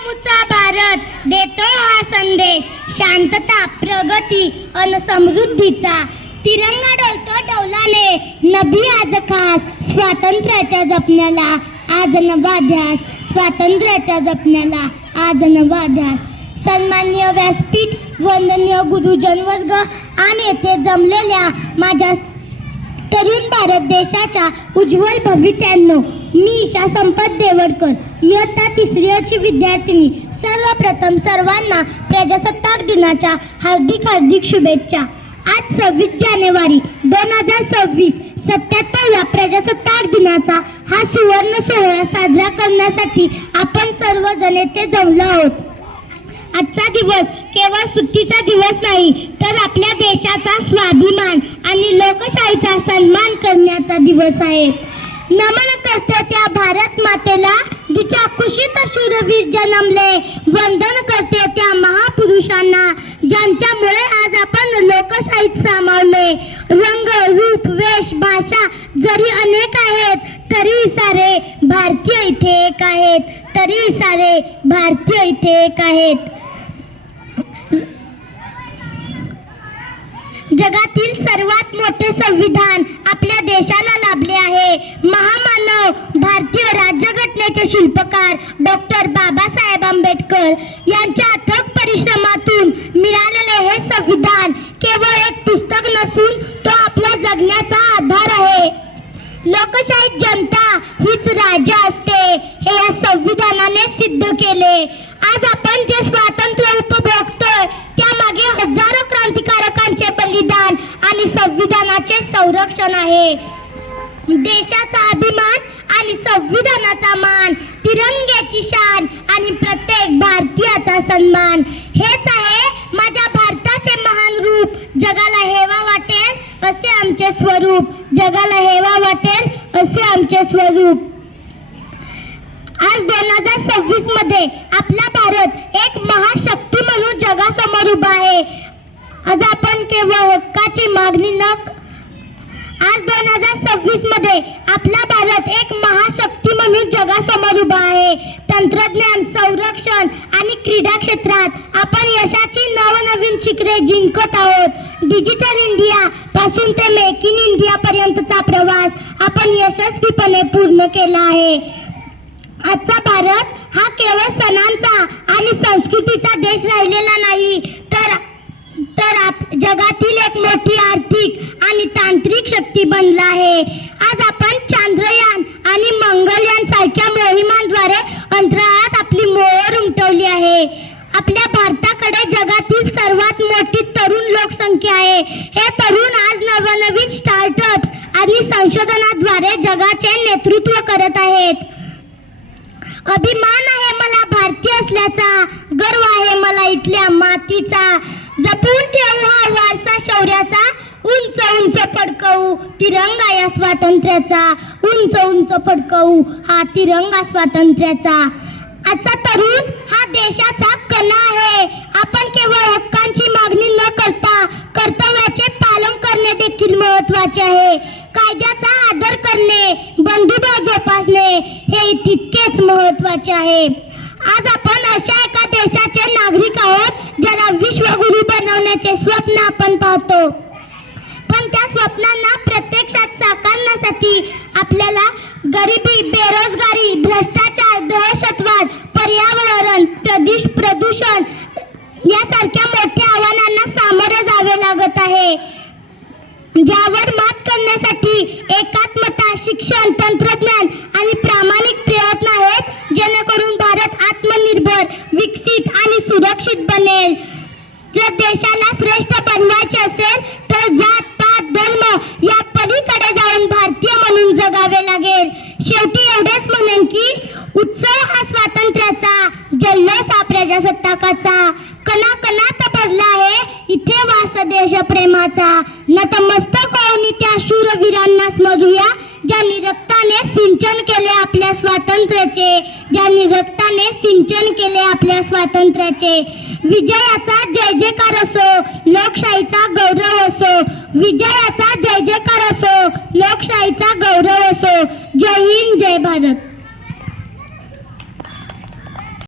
आमुचा भारत देतो हा संदेश, शांतता, प्रगती अन समृद्धीचा. तिरंगा डोलतो डौलाने, नभी आज खास, स्वातंत्र्याच्या जपण्याला आज नवा ध्यास, स्वातंत्र्याच्या जपण्याला आज नवा ध्यास. सन्माननीय व्यासपीठ, वंदनीय गुरुजन वर्ग आणि येथे जमलेल्या माझ्या तरुण भारत देशाच्या उज्ज्वल भविष्यांनो, मी ईशा संपत देवडकर, इयत्ता 3ची विद्यार्थिनी. सर्वप्रथम सर्वांना प्रजासत्ताक दिनाच्या हार्दिक शुभेच्छा. आज 26 जानेवारी 2026 77व्या प्रजासत्ताक दिनाचा हा सुवर्ण सोहळा साजरा करण्यासाठी आपण सर्वजण येथे जमलो आहोत. आजचा दिवस केवळ सुट्टीचा दिवस नाही, तर आपल्या देशाचा स्वाभिमान आणि लोकशाहीचा सन्मान करण्याचा दिवस आहे. नमन करते त्या भारत मातेला, जिच्या कुशीत शूरवीर जन्मले. वंदन करते त्या महापुरुषांना, ज्यांच्यामुळे आज आपण लोकशाहीत सामावले. रंग, रूप, वेश, भाषा जरी अनेक आहेत, तरी सारे भारतीय इथे एक आहेत, तरी सारे भारतीय इथे एक आहेत. जगातील सर्वात मोठे संविधान आपल्या देशाला लाभले आहे. महामानव भारतीय राज्यघटनेचे शिल्पकार डॉक्टर बाबासाहेब आंबेडकर यांच्या अथक परिश्रमातून मिळालेले हे संविधान केवळ एक पुस्तक नसून तो आपल्या जगण्याचा आधार आहे. लोकशाहीत जनता हीच राजा असते, हे या संविधानाने सिद्ध केले. आज आपण जे स्वातंत्र्य उपभोगतोय त्यामागे हजारो क्रांतिकारकांचे बलिदान आणि संविधानाचे संरक्षण आहे. देशाचा अभिमान आणि संविधानाचा मान, तिरंग्याची शान आणि प्रत्येक भारतीयाचा सन्मान, हेच आहे माझ्या भारताचे महान रूप. जगाला हेवा वाटेल असे आमचे स्वरूप, जगाला हेवा वाटेल असे आमचे स्वरूप. आज 2026 मध्ये आपला भारत एक महाशक्ती म्हणून जगासमोर उभा आहे. आज आपण केवळ हक्काची मागणी न आज 2026 मध्ये आपला भारत एक महाशक्ती म्हणून जगासमोर उभा आहे. तंत्रज्ञान, संरक्षण आणि क्रीडा क्षेत्रात आपण यशाची नवनवीन शिखरे जिंकत आहोत. डिजिटल इंडिया पासून ते मेक इन इंडिया पर्यंतचा प्रवास आपण यशस्वीपणे पूर्ण केला आहे. आजचा भारत हा केवळ सणांचा आणि संस्कृतीचा देश राहिलेला नाही, तर जगातील एक मोठी आर्थिक आणि तांत्रिक शक्ती बनला आहे. आज आपण चांद्रयान आणि मंगलयान सारख्या मोहिमांद्वारे अंतराळात आपली मोहोर उमटवली आहे. आपल्या भारताकडे जगातील सर्वात मोठी तरुण लोकसंख्या आहे. हे तरुण आज नवनवीन स्टार्टअप्स आणि संशोधनाद्वारे जगाचे नेतृत्व करत आहेत. अभिमान आहे मला भारतीय असल्याचा, गर्व आहे मला इथल्या मातीचा. जपून ठेवू हा वारसा शौर्याचा, उंच उंच फडकवू तिरंगा या स्वातंत्र्याचा, उंच उंच फडकवू हा तिरंगा स्वातंत्र्याचा. आजचा तरुण हा देशाचा कणा आहे. आपण केवळ हक्कांची मागणी न करता कर्तव्याचे पालन करणे देखील महत्त्वाचे आहे. कायद्याचा आदर करणे, बंधुभाव जोपासणे हे तितकेच महत्त्वाचे आहे. आज आपण अशा एका देशाचे नागरिक आहोत ज्याला विश्वगुरू बनवण्याचे स्वप्न आपण पाहतो. पण त्या स्वप्नांना प्रत्यक्षात साकारण्यासाठी आपल्याला गरिबी, बेरोजगारी, भ्रष्टाचार, दहशतवाद, पर्यावरण प्रदूषण यासारख्या मोठ्या आव्हानांना सामोरे जावे लागत आहे. ज्यावर मात करण्यासाठी एकात्मता, शिक्षण, तंत्रज्ञान आणि प्रामाणिक प्रयत्न आहेत, जेणेकरून भारत आत्मनिर्भर, विकसित आणि सुरक्षित बनेल. जर देशाला श्रेष्ठ बनवायचे असेल तर जात, पात, धर्म या पलीकडे जाऊन भारतीय म्हणून जगावे लागेल. शेवटी एवढेच म्हणेन की उत्सव हा स्वातंत्र्याचा, जल्लोष हा प्रजासत्ताकाचा, कणाकणात भरला आहे इथे वास देशप्रेमाचा. नतमस्तक होऊन त्या शूरवीरांना स्मरूया, ज्यांनी रक्ताने सिंचन केले आपल्या स्वातंत्र्याचे, ज्यांनी रक्ताने सिंचन केले आपल्या स्वातंत्र्याचे. विजयाचा जय जयकार असो, लोकशाहीचा गौरव असो. विजयाचा जय जयकार असो, लोकशाहीचा गौरव असो. जय हिंद, जय भारत.